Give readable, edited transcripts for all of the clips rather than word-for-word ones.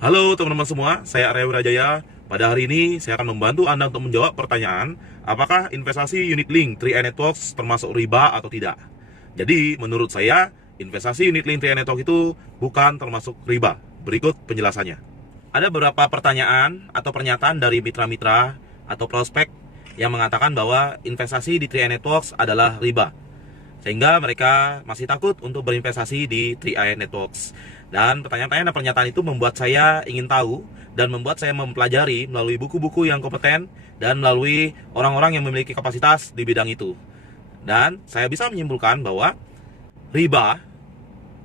Halo teman-teman semua, saya Arya Wirajaya. Pada hari ini saya akan membantu Anda untuk menjawab pertanyaan, apakah investasi unit link 3i Networks termasuk riba atau tidak. Jadi menurut saya, investasi unit link 3i Networks itu bukan termasuk riba. Berikut penjelasannya. Ada beberapa pertanyaan atau pernyataan dari mitra-mitra atau prospek yang mengatakan bahwa investasi di 3i Networks adalah riba, sehingga mereka masih takut untuk berinvestasi di 3i Networks. Dan pertanyaan-pertanyaan dan pernyataan itu membuat saya ingin tahu dan membuat saya mempelajari melalui buku-buku yang kompeten dan melalui orang-orang yang memiliki kapasitas di bidang itu. Dan saya bisa menyimpulkan bahwa riba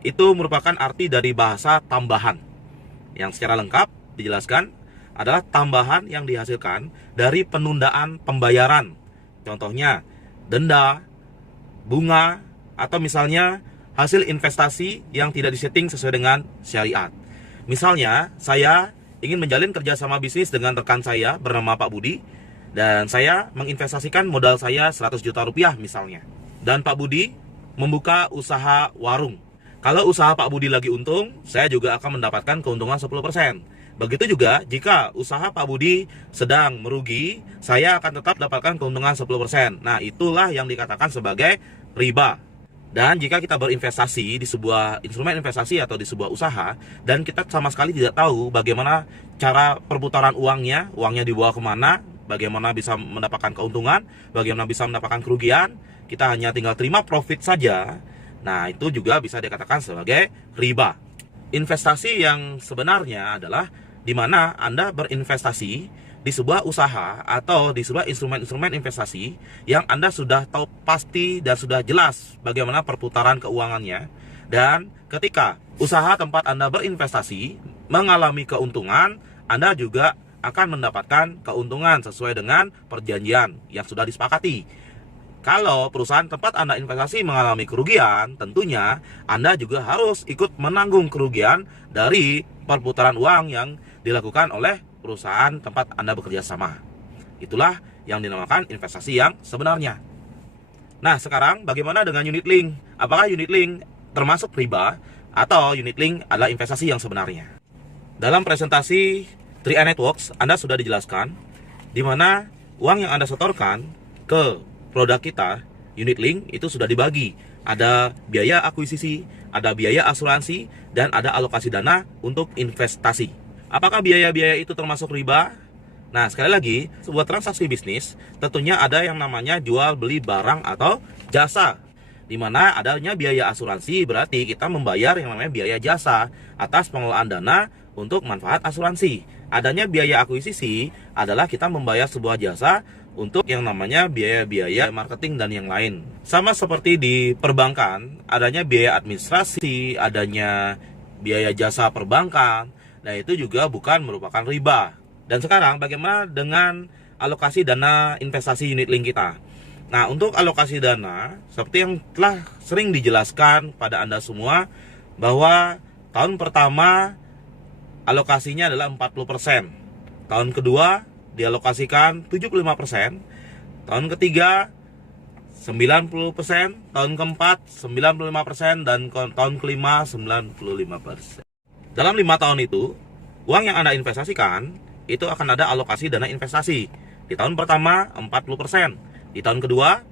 itu merupakan arti dari bahasa tambahan, yang secara lengkap dijelaskan adalah tambahan yang dihasilkan dari penundaan pembayaran. Contohnya denda, bunga, atau misalnya hasil investasi yang tidak disetting sesuai dengan syariat. Misalnya, saya ingin menjalin kerjasama bisnis dengan rekan saya bernama Pak Budi, dan saya menginvestasikan modal saya 100 juta rupiah misalnya. Dan Pak Budi membuka usaha warung. Kalau usaha Pak Budi lagi untung, saya juga akan mendapatkan keuntungan 10%. Begitu juga jika usaha Pak Budi sedang merugi, saya akan tetap dapatkan keuntungan 10%. Nah, itulah yang dikatakan sebagai riba. Dan jika kita berinvestasi di sebuah instrumen investasi atau di sebuah usaha, dan kita sama sekali tidak tahu bagaimana cara perputaran uangnya dibawa kemana, bagaimana bisa mendapatkan keuntungan, bagaimana bisa mendapatkan kerugian, kita hanya tinggal terima profit saja. Nah, itu juga bisa dikatakan sebagai riba. Investasi yang sebenarnya adalah di mana Anda berinvestasi di sebuah usaha atau di sebuah instrumen-instrumen investasi yang Anda sudah tahu pasti dan sudah jelas bagaimana perputaran keuangannya. Dan ketika usaha tempat Anda berinvestasi mengalami keuntungan, Anda juga akan mendapatkan keuntungan sesuai dengan perjanjian yang sudah disepakati. Kalau perusahaan tempat Anda investasi mengalami kerugian, tentunya Anda juga harus ikut menanggung kerugian dari perputaran uang yang dilakukan oleh perusahaan tempat Anda bekerja sama. Itulah yang dinamakan investasi yang sebenarnya. Nah, sekarang bagaimana dengan unit link? Apakah unit link termasuk riba atau unit link adalah investasi yang sebenarnya? Dalam presentasi 3i Networks, Anda sudah dijelaskan di mana uang yang Anda setorkan ke produk kita, unit link, itu sudah dibagi. Ada biaya akuisisi, ada biaya asuransi, dan ada alokasi dana untuk investasi. Apakah biaya-biaya itu termasuk riba? Nah, sekali lagi, sebuah transaksi bisnis tentunya ada yang namanya jual beli barang atau jasa, di mana adanya biaya asuransi berarti kita membayar yang namanya biaya jasa atas pengelolaan dana untuk manfaat asuransi. Adanya biaya akuisisi adalah kita membayar sebuah jasa untuk yang namanya biaya-biaya marketing dan yang lain. Sama seperti di perbankan, adanya biaya administrasi, adanya biaya jasa perbankan. Nah, itu juga bukan merupakan riba. Dan sekarang bagaimana dengan alokasi dana investasi unit link kita? Nah, untuk alokasi dana, seperti yang telah sering dijelaskan pada Anda semua, bahwa tahun pertama alokasinya adalah 40%. Tahun kedua dialokasikan 75%. Tahun ketiga 90%. Tahun keempat 95%. Dan tahun kelima 95%. Dalam 5 tahun itu, uang yang Anda investasikan itu akan ada alokasi dana investasi. Di tahun pertama 40%, di tahun kedua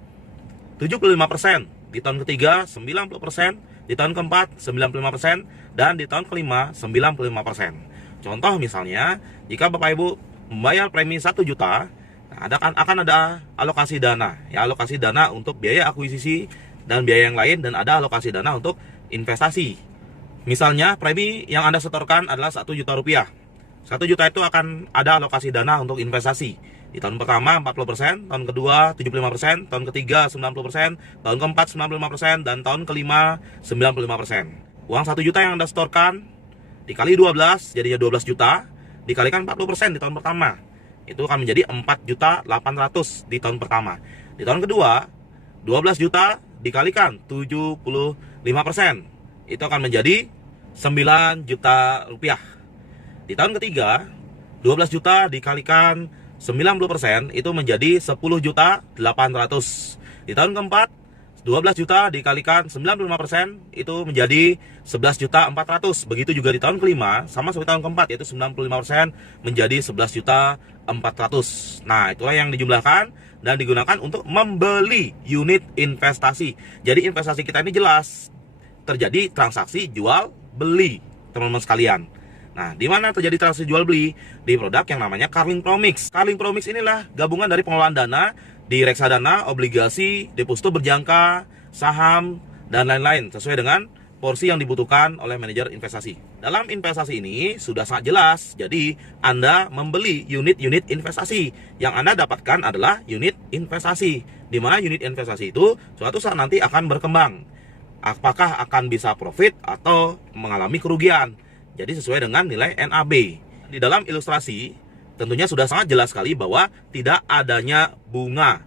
75%, di tahun ketiga 90%, di tahun keempat 95%, dan di tahun kelima 95%. Contoh misalnya, jika Bapak Ibu membayar premi 1 juta, akan ada alokasi dana. Ya, alokasi dana untuk biaya akuisisi dan biaya yang lain, dan ada alokasi dana untuk investasi. Misalnya, premi yang Anda setorkan adalah 1 juta rupiah. 1 juta itu akan ada alokasi dana untuk investasi. Di tahun pertama 40%, tahun kedua 75%, tahun ketiga 90%, tahun keempat 95%, dan tahun kelima 95%. Uang 1 juta yang Anda setorkan dikali 12, jadinya 12 juta, dikalikan 40% di tahun pertama. Itu akan menjadi 4.800.000 di tahun pertama. Di tahun kedua, 12 juta dikalikan 75%. Itu akan menjadi 9 juta rupiah. Di tahun ketiga, 12 juta dikalikan 90% itu menjadi 10.800.000. Di tahun keempat, 12 juta dikalikan 95% itu menjadi 11.400.000. Begitu juga di tahun kelima sama seperti tahun keempat, yaitu 95% menjadi 11.400.000. Nah, itulah yang dijumlahkan dan digunakan untuk membeli unit investasi. Jadi investasi kita ini jelas terjadi transaksi jual beli, teman-teman sekalian. Nah, di mana terjadi transaksi jual beli? Di produk yang namanya Carling Promix. Carling Promix inilah gabungan dari pengelolaan dana di reksadana, obligasi, deposito berjangka, saham, dan lain-lain sesuai dengan porsi yang dibutuhkan oleh manajer investasi. Dalam investasi ini sudah sangat jelas, jadi Anda membeli unit-unit investasi. Yang Anda dapatkan adalah unit investasi, di mana unit investasi itu suatu saat nanti akan berkembang. Apakah akan bisa profit atau mengalami kerugian. Jadi sesuai dengan nilai NAB. Di dalam ilustrasi tentunya sudah sangat jelas sekali bahwa tidak adanya bunga,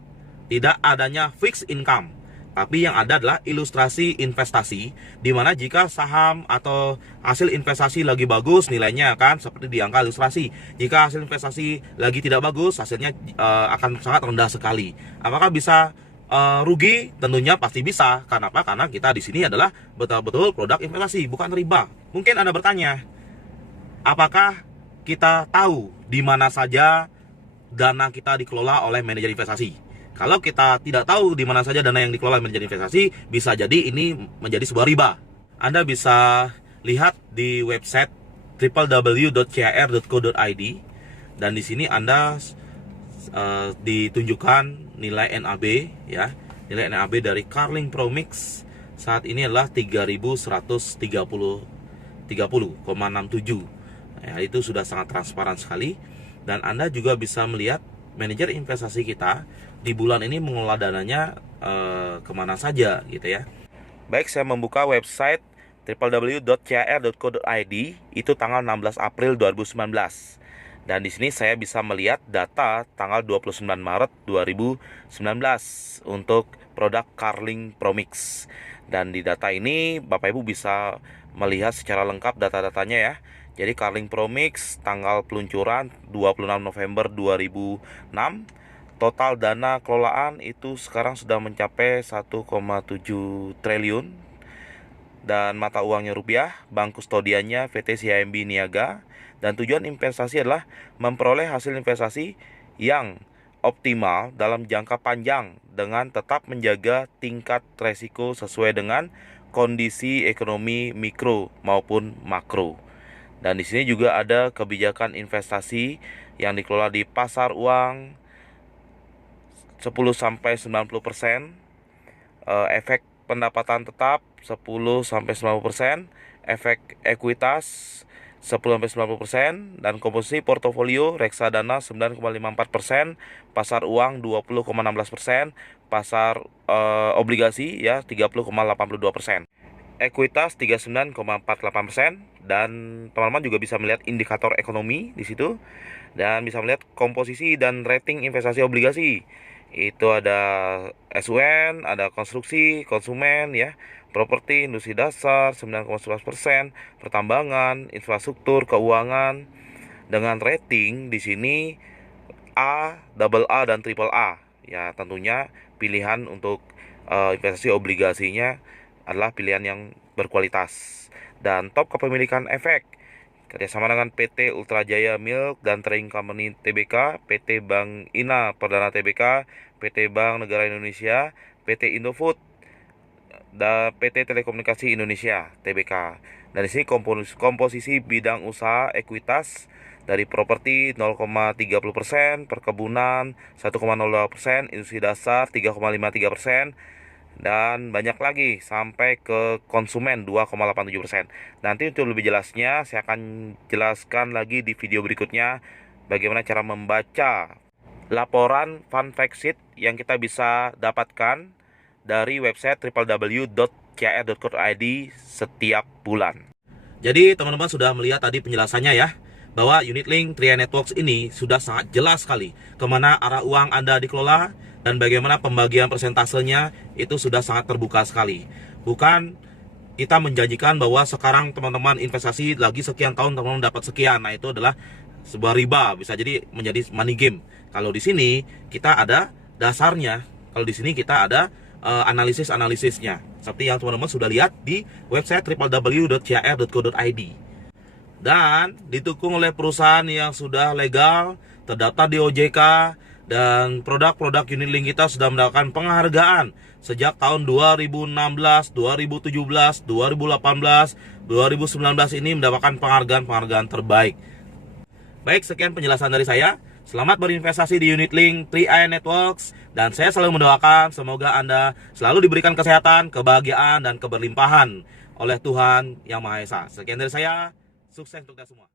tidak adanya fixed income, tapi yang ada adalah ilustrasi investasi, di mana jika saham atau hasil investasi lagi bagus, nilainya akan seperti di angka ilustrasi. Jika hasil investasi lagi tidak bagus, hasilnya akan sangat rendah sekali. Apakah bisa rugi? Tentunya pasti bisa. Karena apa? Karena kita di sini adalah betul-betul produk investasi, bukan riba. Mungkin Anda bertanya, apakah kita tahu di mana saja dana kita dikelola oleh manajer investasi? Kalau kita tidak tahu di mana saja dana yang dikelola oleh manajer investasi, bisa jadi ini menjadi sebuah riba. Anda bisa lihat di website www.cir.co.id, dan di sini Anda ditunjukkan nilai NAB ya. Nilai NAB dari Carling Promix saat ini adalah 3.130,67. Ya, itu sudah sangat transparan sekali, dan Anda juga bisa melihat manajer investasi kita di bulan ini mengelola dananya kemana saja gitu ya. Baik, saya membuka website www.cir.co.id itu tanggal 16 April 2019. Dan di sini saya bisa melihat data tanggal 29 Maret 2019 untuk produk Carling Promix. Dan di data ini Bapak Ibu bisa melihat secara lengkap data-datanya ya. Jadi Carling Promix tanggal peluncuran 26 November 2006. Total dana kelolaan itu sekarang sudah mencapai 1,7 triliun. Dan mata uangnya rupiah, bank kustodiannya PT CIMB Niaga. Dan tujuan investasi adalah memperoleh hasil investasi yang optimal dalam jangka panjang dengan tetap menjaga tingkat resiko sesuai dengan kondisi ekonomi mikro maupun makro. Dan di sini juga ada kebijakan investasi yang dikelola di pasar uang 10-90%, efek pendapatan tetap 10-90%, efek ekuitas 10-90%, dan komposisi portofolio reksadana 9,54%, pasar uang 20,16%, pasar obligasi ya 30,82%. Ekuitas 39,48%, dan teman-teman juga bisa melihat indikator ekonomi di situ, dan bisa melihat komposisi dan rating investasi obligasi. Itu ada SUN, ada konstruksi, konsumen ya, properti, industri dasar 9,11%, pertambangan, infrastruktur, keuangan, dengan rating di sini A, double A dan triple A. Ya, tentunya pilihan untuk investasi obligasinya adalah pilihan yang berkualitas. Dan top kepemilikan efek kerjasama dengan PT Ultra Jaya Milk dan Trading Company Tbk, PT Bank Ina Perdana Tbk, PT Bank Negara Indonesia, PT Indofood, dan PT Telekomunikasi Indonesia Tbk. Dan di sini komposisi bidang usaha ekuitas dari properti 0,30%, perkebunan 1,02%, industri dasar 3,53%, dan banyak lagi sampai ke konsumen 2,87%. Nanti untuk lebih jelasnya saya akan jelaskan lagi di video berikutnya bagaimana cara membaca laporan fund fact sheet yang kita bisa dapatkan dari website www.cir.co.id setiap bulan. Jadi teman-teman sudah melihat tadi penjelasannya ya, bahwa unit link 3i Networks ini sudah sangat jelas sekali kemana arah uang Anda dikelola, dan bagaimana pembagian persentasenya itu sudah sangat terbuka sekali. Bukan kita menjanjikan bahwa sekarang teman-teman investasi lagi sekian tahun teman-teman dapat sekian. Nah, itu adalah sebuah riba, bisa jadi menjadi money game. Kalau di sini kita ada dasarnya. Kalau di sini kita ada analisis-analisisnya seperti yang teman-teman sudah lihat di website www.chr.co.id, dan didukung oleh perusahaan yang sudah legal, terdaftar di OJK, dan produk-produk unit link kita sudah mendapatkan penghargaan sejak tahun 2016, 2017, 2018, 2019 ini mendapatkan penghargaan terbaik. Baik, sekian penjelasan dari saya. Selamat berinvestasi di unit link 3i Networks, dan saya selalu mendoakan semoga Anda selalu diberikan kesehatan, kebahagiaan, dan keberlimpahan oleh Tuhan Yang Maha Esa. Sekian dari saya, sukses untuk kita semua.